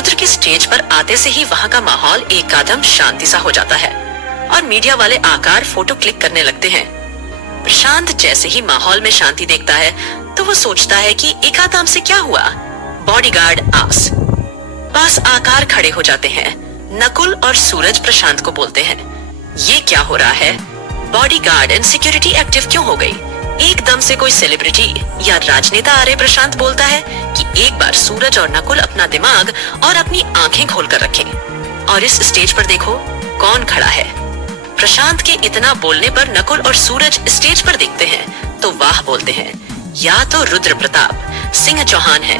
रुद्र के स्टेज पर आते से ही वहाँ का माहौल एकदम शांति सा हो जाता है और मीडिया वाले आकर फोटो क्लिक करने लगते हैं। प्रशांत जैसे ही माहौल में शांति देखता है तो वो सोचता है कि एकादम से क्या हुआ। बॉडीगार्ड पास आकार खड़े हो जाते हैं। नकुल और सूरज प्रशांत को बोलते हैं, ये क्या हो रहा है? बॉडीगार्ड एंड सिक्योरिटी एक्टिव क्यों हो गई? एकदम से कोई सेलिब्रिटी या राजनेता आ रहे? प्रशांत बोलता है कि एक बार सूरज और नकुल अपना दिमाग और अपनी आंखें खोलकर रखें और इस स्टेज पर देखो कौन खड़ा है। प्रशांत के इतना बोलने पर नकुल और सूरज स्टेज पर देखते हैं तो वाह बोलते हैं, या तो रुद्र प्रताप सिंह चौहान है,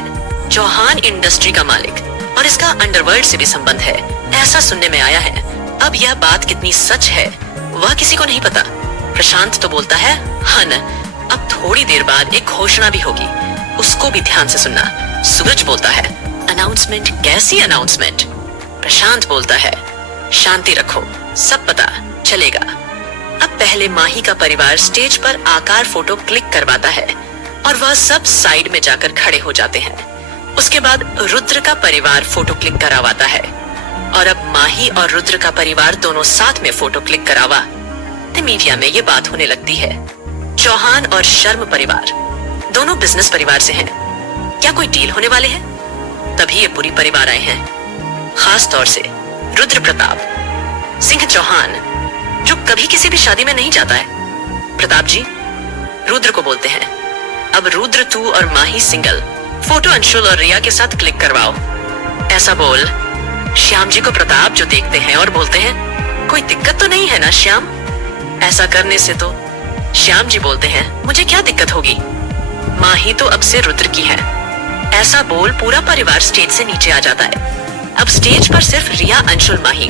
चौहान इंडस्ट्री का मालिक, और इसका अंडरवर्ल्ड से भी संबंध है, ऐसा सुनने में आया है। अब यह बात कितनी सच है वह किसी को नहीं पता। प्रशांत तो बोलता है, हन अब थोड़ी देर बाद एक घोषणा भी होगी, उसको भी ध्यान से सुनना। सूरज बोलता है, अनाउंसमेंट? कैसी अनाउंसमेंट? प्रशांत बोलता है, शांति रखो, सब पता चलेगा। अब पहले माही का परिवार स्टेज पर आकार फोटो क्लिक करवाता है और वह सब साइड में जाकर खड़े हो जाते हैं। उसके बाद रुद्र का परिवार फोटो क्लिक करावाता है और अब माही और रुद्र का परिवार दोनों साथ में फोटो क्लिक करावा तो मीडिया में ये बात होने लगती है। चौहान और शर्म परिवार दोनों बिजनेस परिवार से हैं। क्या कोई डील होने वाले हैं? तभी ये पूरी परिवार आए हैं, खास तौर से रुद्र प्रताप सिंह चौहान, जो कभी किसी भी शादी में नहीं जाता है। प्रताप जी रुद्र को बोलते हैं, अब रुद्र तू और माही सिंगल, फोटो अंशुल और रिया के साथ क्लिक करवाओ, ऐसा बोल। श्याम जी को प्रताप जो देखते हैं और बोलते हैं, कोई दिक्कत तो नहीं है ना श्याम? ऐसा करने से तो श्याम जी बोलते हैं, मुझे क्या दिक्कत होगी, माही तो अब से रुद्र की है, ऐसा बोल पूरा परिवार स्टेज से नीचे आ जाता है। अब स्टेज पर सिर्फ रिया, अंशुल, माही,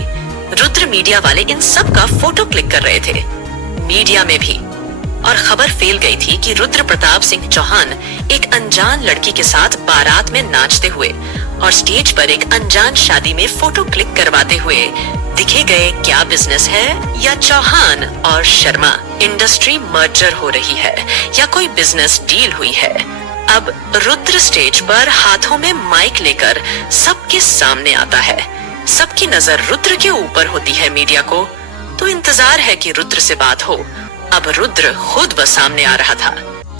रुद्र, मीडिया वाले इन सब का फोटो क्लिक कर रहे थे। मीडिया में भी और खबर फैल गई थी कि रुद्र प्रताप सिंह चौहान एक अनजान लड़की के साथ बारात में नाचते हुए और स्टेज पर एक अनजान शादी में फोटो क्लिक करवाते हुए दिखे गए। क्या बिजनेस है या चौहान और शर्मा इंडस्ट्री मर्जर हो रही है या कोई बिजनेस डील हुई है? अब रुद्र स्टेज पर हाथों में माइक लेकर सबके सामने आता है। सबकी नजर रुद्र के ऊपर होती है। मीडिया को तो इंतजार है कि रुद्र से बात हो। अब रुद्र खुद व सामने आ रहा था।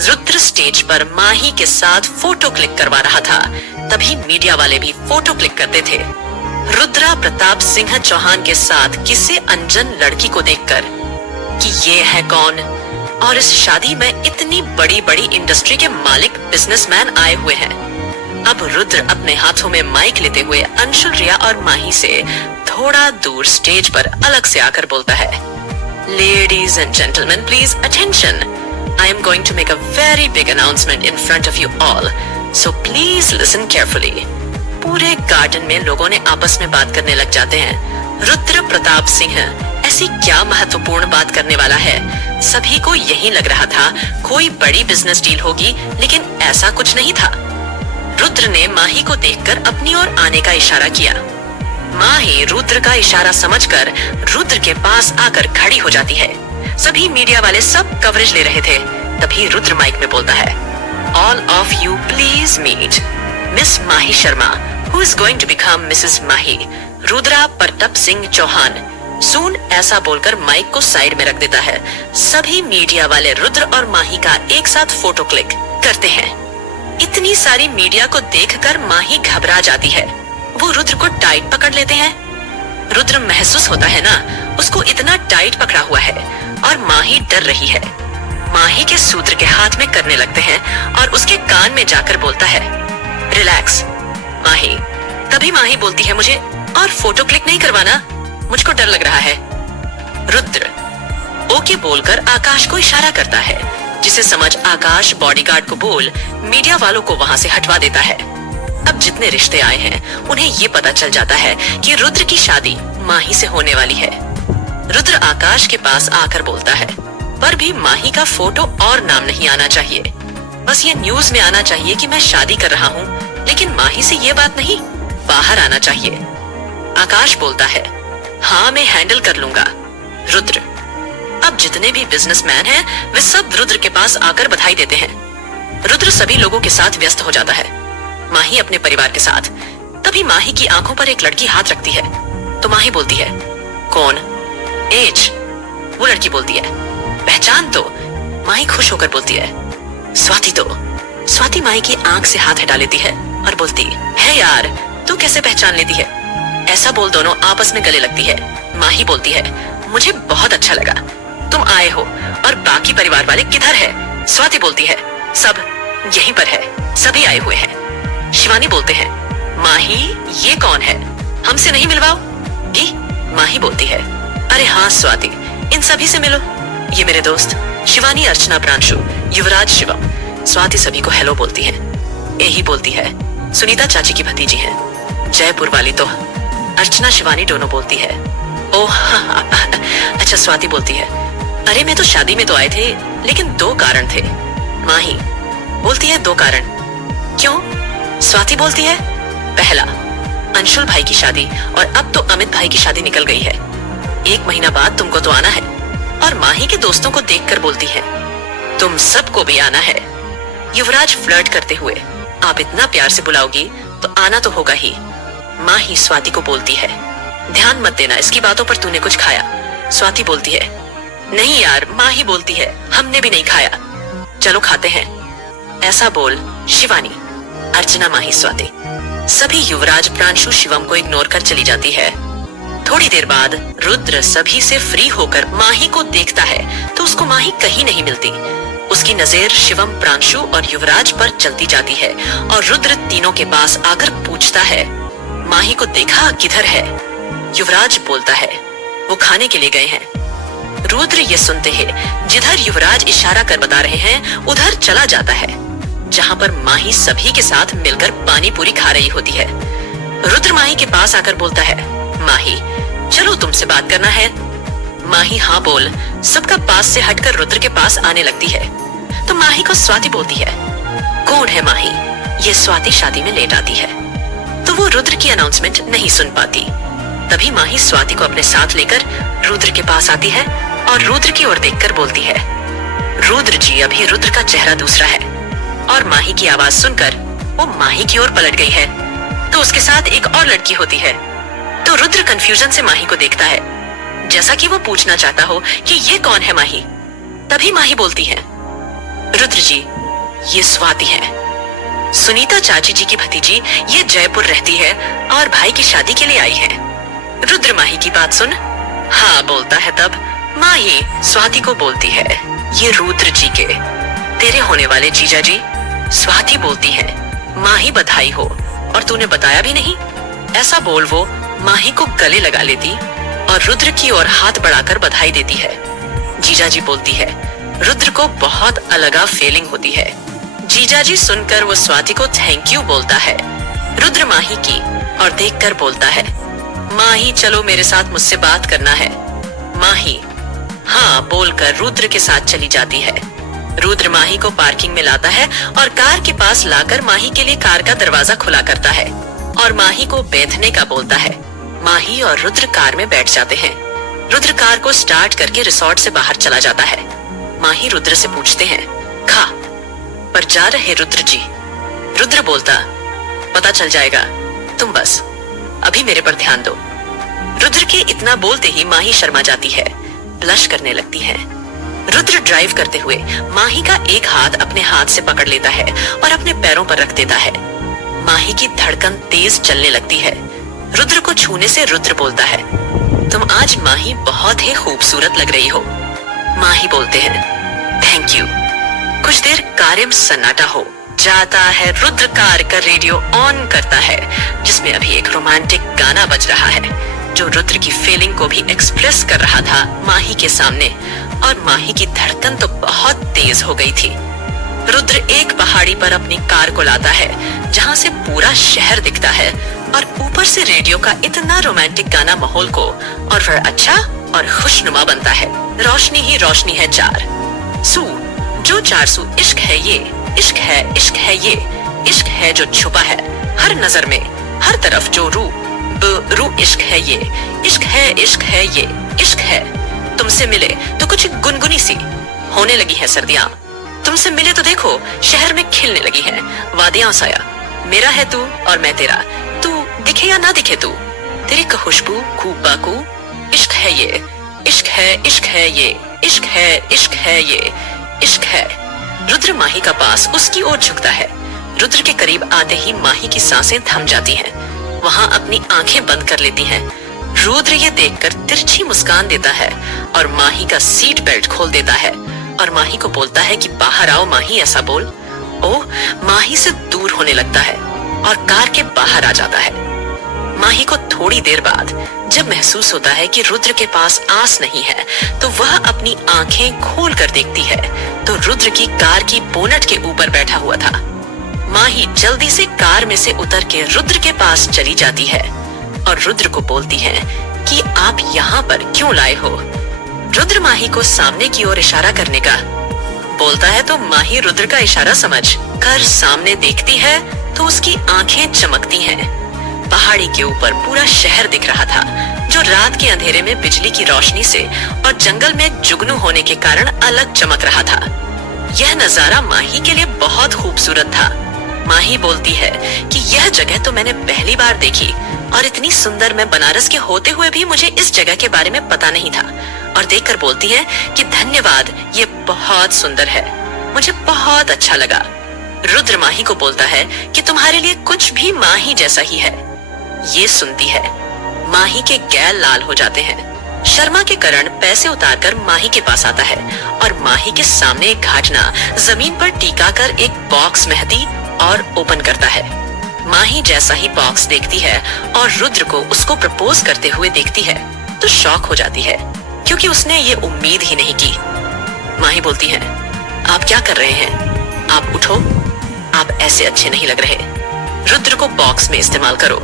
रुद्र स्टेज पर माही के साथ फोटो क्लिक करवा रहा था। तभी मीडिया वाले भी फोटो क्लिक करते थे। रुद्रा प्रताप सिंह चौहान के साथ किसी अनजान लड़की को देखकर कि ये है कौन, और इस शादी में इतनी बड़ी बड़ी इंडस्ट्री के मालिक बिजनेसमैन आए हुए हैं। अब रुद्र अपने हाथों में माइक लेते हुए अंशुल, रिया और माही से थोड़ा दूर स्टेज पर अलग से आकर बोलता है, Ladies and gentlemen, please attention. I am going to make a very big announcement in front of you all. So please listen carefully. पूरे गार्डन में लोगों ने आपस में बात करने लग जाते हैं। रुद्र प्रताप सिंह ऐसी क्या महत्वपूर्ण बात करने वाला है? सभी को यही लग रहा था कोई बड़ी बिजनेस डील होगी, लेकिन ऐसा कुछ नहीं था। रुद्र ने माही को देखकर अपनी ओर आने का इशारा किया। माही रुद्र का इशारा समझकर रुद्र के पास आकर खड़ी हो जाती है। सभी मीडिया वाले सब कवरेज ले रहे थे। तभी रुद्र माइक में बोलता है, all of you please meet Miss Mahi Sharma, who is going to become Mrs Mahi, Rudra Pratap Singh Chauhan soon. ऐसा बोलकर माइक को साइड में रख देता है। सभी मीडिया वाले रुद्र और माही का एक साथ फोटो क्लिक करते हैं। इतनी सारी मीडिया को देखकर माही घबरा जाती है। वो रुद्र को टाइट पकड़ लेते हैं। रुद्र महसूस होता है ना, उसको इतना टाइट पकड़ा हुआ है और माही डर रही है। माही के सूत्र के हाथ में करने लगते हैं और उसके कान में जाकर बोलता है, रिलैक्स माही। तभी माही बोलती है, मुझे और फोटो क्लिक नहीं करवाना, मुझको डर लग रहा है। रुद्र ओके बोलकर आकाश को इशारा करता है, जिसे समझ आकाश बॉडीगार्ड को बोल मीडिया वालों को वहां से हटवा देता है। अब जितने रिश्ते आए हैं उन्हें ये पता चल जाता है कि रुद्र की शादी माही से होने वाली है। रुद्र आकाश के पास आकर बोलता है, पर भी माही का फोटो और नाम नहीं आना चाहिए, बस ये न्यूज में आना चाहिए कि मैं शादी कर रहा हूँ, लेकिन माही से ये बात नहीं, बाहर आना चाहिए। आकाश बोलता है, हाँ मैं हैंडल कर लूंगा। रुद्र अब जितने भी बिजनेसमैन हैं वे सब रुद्र के पास आकर बधाई देते हैं। रुद्र सभी लोगों के साथ व्यस्त हो जाता है। माही अपने परिवार के साथ तभी माही की आंखों पर एक लड़की हाथ रखती है तो माही बोलती है, कौन? एज। वो लड़की बोलती है, पहचान तो। माही खुश होकर बोलती है, स्वाति तो। स्वाति माही की आंख से हाथ हटा लेती है और बोलती है, यार तू कैसे पहचान लेती है? ऐसा बोल दोनों आपस में गले लगती है। माही बोलती है, मुझे बहुत अच्छा लगा तुम आए हो, और बाकी परिवार वाले किधर है? स्वाति बोलती है, सब यहीं पर है, सभी आए हुए हैं। शिवानी बोलते हैं, माही ये कौन है, हमसे नहीं मिलवाओगी? माही बोलती है, अरे हाँ स्वाति, इन सभी से मिलो, ये मेरे दोस्त शिवानी, अर्चना, प्रांशु, युवराज, शिवम। स्वाति सभी को हेलो बोलती है। यही बोलती है, सुनीता चाची की भतीजी है, जयपुर वाली तो। अर्चना शिवानी दोनों बोलती है, ओह अच्छा। स्वाति बोलती है, अरे मैं तो शादी में तो आए थे, लेकिन 2 कारण थे। माही बोलती है, 2 कारण? क्यों? स्वाति बोलती है, पहला अंशुल भाई की शादी, और अब तो अमित भाई की शादी निकल गई है, 1 महीना बाद तुमको तो आना है। और माही के दोस्तों को देखकर बोलती है, तुम सबको भी आना है। युवराज फ्लर्ट करते हुए, आप इतना प्यार से बुलाओगी तो आना तो होगा ही। माही स्वाति को बोलती है, ध्यान मत देना इसकी बातों पर, तूने कुछ खाया? स्वाति बोलती है, नहीं यार। माही बोलती है, हमने भी नहीं खाया, चलो खाते हैं। ऐसा बोल शिवानी, अर्चना, माही, स्वाति सभी युवराज, प्रांशु, शिवम को इग्नोर कर चली जाती है। थोड़ी देर बाद रुद्र सभी से फ्री होकर माही को देखता है तो उसको माही कहीं नहीं मिलती। उसकी नजर शिवम, प्रांशु और युवराज पर चलती जाती है और रुद्र तीनों के पास आकर पूछता है, माही को देखा, किधर है? युवराज बोलता है, वो खाने के लिए गए हैं। रुद्र ये सुनते ही जिधर युवराज इशारा कर बता रहे हैं उधर चला जाता है, जहाँ पर माही सभी के साथ मिलकर पानी पूरी खा रही होती है। रुद्र माही के पास आकर बोलता है, माही चलो तुमसे बात करना है। माही हाँ बोल सबका पास से हटकर रुद्र के पास आने लगती है तो माही को स्वाति बोलती है, कौन है माही? ये स्वाति शादी में लेट आती है। तो वो रुद्र की अनाउंसमेंट नहीं सुन पाती। तभी माही स्वाति को अपने साथ लेकर रुद्र के पास आती है और रुद्र की ओर देखकर बोलती है, रुद्र जी। अभी रुद्र का चेहरा दूसरा है और माही की आवाज सुनकर वो माही की ओर पलट गई है तो उसके साथ एक और लड़की होती है। तो रुद्र कंफ्यूजन से माही को देखता है, जैसा कि वो पूछना चाहता हो कि ये कौन है माही। तभी माही बोलती है, रुद्र जी ये स्वाति है, सुनीता चाची जी की भतीजी, ये जयपुर रहती है और भाई की शादी के लिए आई है। रुद्र माही की बात सुन हाँ बोलता है। तब माही स्वाति को बोलती है, ये रुद्र जी के तेरे होने वाले जीजा जी। स्वाति बोलती है, माही बधाई हो, और तूने बताया भी नहीं। ऐसा बोल वो माही को गले लगा लेती और रुद्र की ओर हाथ बढ़ाकर बधाई देती है। जीजा जी बोलती है, रुद्र को बहुत अलगा फीलिंग होती है। जीजा जी सुनकर वो स्वाति को थैंक यू बोलता है। रुद्र माही की और देखकर बोलता है, माही चलो मेरे साथ मुझसे बात करना है। माही हाँ बोलकर रुद्र के साथ चली जाती है। रुद्र माही को पार्किंग में लाता है और कार के पास लाकर माही के लिए कार का दरवाजा खुला करता है और माही को बैठने का बोलता है। माही और रुद्र कार में बैठ जाते हैं। रुद्र कार को स्टार्ट करके रिसोर्ट से बाहर चला जाता है। माही रुद्र से पूछते हैं, खा पर जा रहे रुद्र जी? रुद्र बोलता, पता चल जाएगा, तुम बस अभी मेरे पर ध्यान दो। रुद्र के इतना बोलते ही माही शर्मा जाती है, ब्लश करने लगती है। रुद्र ड्राइव करते हुए माही का एक हाथ अपने हाथ से पकड़ लेता है और अपने पैरों पर रख देता है। माही की धड़कन तेज चलने लगती है। रुद्र को छूने से रुद्र बोलता है, तुम आज माही बहुत ही खूबसूरत लग रही हो। माही बोलते हैं, थैंक यू। कुछ देर कार में सन्नाटा हो जाता है। रुद्र कार का रेडियो ऑन करता है जिसमें अभी एक रोमांटिक गाना बज रहा है जो रुद्र की फीलिंग को भी एक्सप्रेस कर रहा था माही के सामने, और माही की धड़कन तो बहुत तेज हो गई थी। रुद्र एक पहाड़ी पर अपनी कार को लाता है जहाँ से पूरा शहर दिखता है और ऊपर से रेडियो का इतना रोमांटिक गाना माहौल को और फिर अच्छा और खुशनुमा बनता है। रोशनी ही रोशनी है चार सू, जो 400 इश्क है ये, इश्क है, इश्क है ये, इश्क है जो छुपा है हर नजर में, हर तरफ जो रू इश्क है ये, इश्क है, इश्क है ये, इश्क है। तुमसे मिले तो कुछ गुनगुनी सी होने लगी है सर्दियां, तुमसे मिले तो देखो शहर में खिलने लगी है वादियां साया। मेरा है तू और मैं तेरा, तू दिखे या ना दिखे तू, तेरी खुशबू खूब बाकू, इश्क है ये, इश्क है, इश्क है ये, इश्क है, इश्क है ये, इश्क है। रुद्र माही का पास उसकी ओर झुकता है। रुद्र के करीब आते ही माही की सांसें थम जाती हैं। वहां अपनी आंखें बंद कर लेती हैं। रुद्र ये देखकर तिरछी मुस्कान देता है और माही का सीट बेल्ट खोल देता है और माही को बोलता है कि बाहर आओ माही, ऐसा बोल। ओह, माही से दूर होने लगता है और कार के बाहर आ जाता है। माही को थोड़ी देर बाद जब महसूस होता है कि रुद्र के पास आस नहीं है, तो वह अपनी आंखें खोल कर देखती है तो रुद्र की कार की बोनट के ऊपर बैठा हुआ था। माही जल्दी से कार में से उतर के रुद्र के पास चली जाती है और रुद्र को बोलती है कि आप यहाँ पर क्यों लाए हो। रुद्र माही को सामने की ओर इशारा करने का बोलता है तो माही रुद्र का इशारा समझ कर सामने देखती है तो उसकी आंखें चमकती हैं। पहाड़ी के ऊपर पूरा शहर दिख रहा था, जो रात के अंधेरे में बिजली की रोशनी से और जंगल में जुगनू होने के कारण अलग चमक रहा था। यह नजारा माही के लिए बहुत खूबसूरत था। माही बोलती है कि यह जगह तो मैंने पहली बार देखी और इतनी सुंदर, मैं बनारस के होते हुए भी मुझे इस जगह के बारे में पता नहीं था। और देखकर बोलती है कि धन्यवाद, ये बहुत सुंदर है, मुझे बहुत अच्छा लगा। रुद्र माही को बोलता है कि तुम्हारे लिए कुछ भी माही जैसा ही है। ये सुनती है, माही के गैल लाल हो जाते हैं। शर्मा के कारण पैसे उतारकर माही के पास आता है और माही के सामने एक घाटना जमीन पर टीका कर एक बॉक्स मेहंदी और ओपन करता है। माही जैसा ही बॉक्स देखती है और रुद्र को उसको प्रपोज करते हुए देखती है तो शॉक हो जाती है, क्योंकि उसने ये उम्मीद ही नहीं की। माही बोलती है, आप क्या कर रहे हैं? आप उठो, आप ऐसे अच्छे नहीं लग रहे। रुद्र को बॉक्स में इस्तेमाल करो।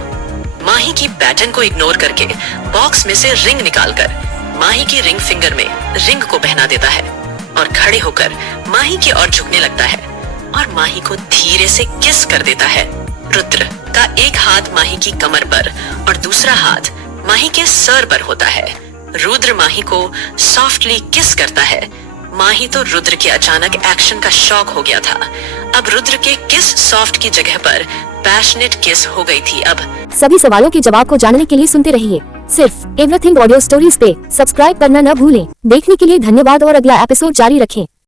माही की पैटर्न को इग्नोर करके बॉक्स में से रिंग निकालकर माही की रिंग फिंगर में रिंग को पहना देता है और खड़े होकर माही की ओर झुकने लगता है और माही को धीरे से किस कर देता है। रुद्र का एक हाथ माही की कमर पर और दूसरा हाथ माही के सर पर होता है। रुद्र माही को सॉफ्टली किस करता है। माही तो रुद्र के अचानक एक्शन का शॉक हो गया था। अब रुद्र के किस सॉफ्ट की जगह पर पैशनेट किस हो गई थी। अब सभी सवालों के जवाब को जानने के लिए सुनते रहिए सिर्फ एवरीथिंग ऑडियो स्टोरीज पे। सब्सक्राइब करना न भूलें। देखने के लिए धन्यवाद और अगला एपिसोड जारी रखें।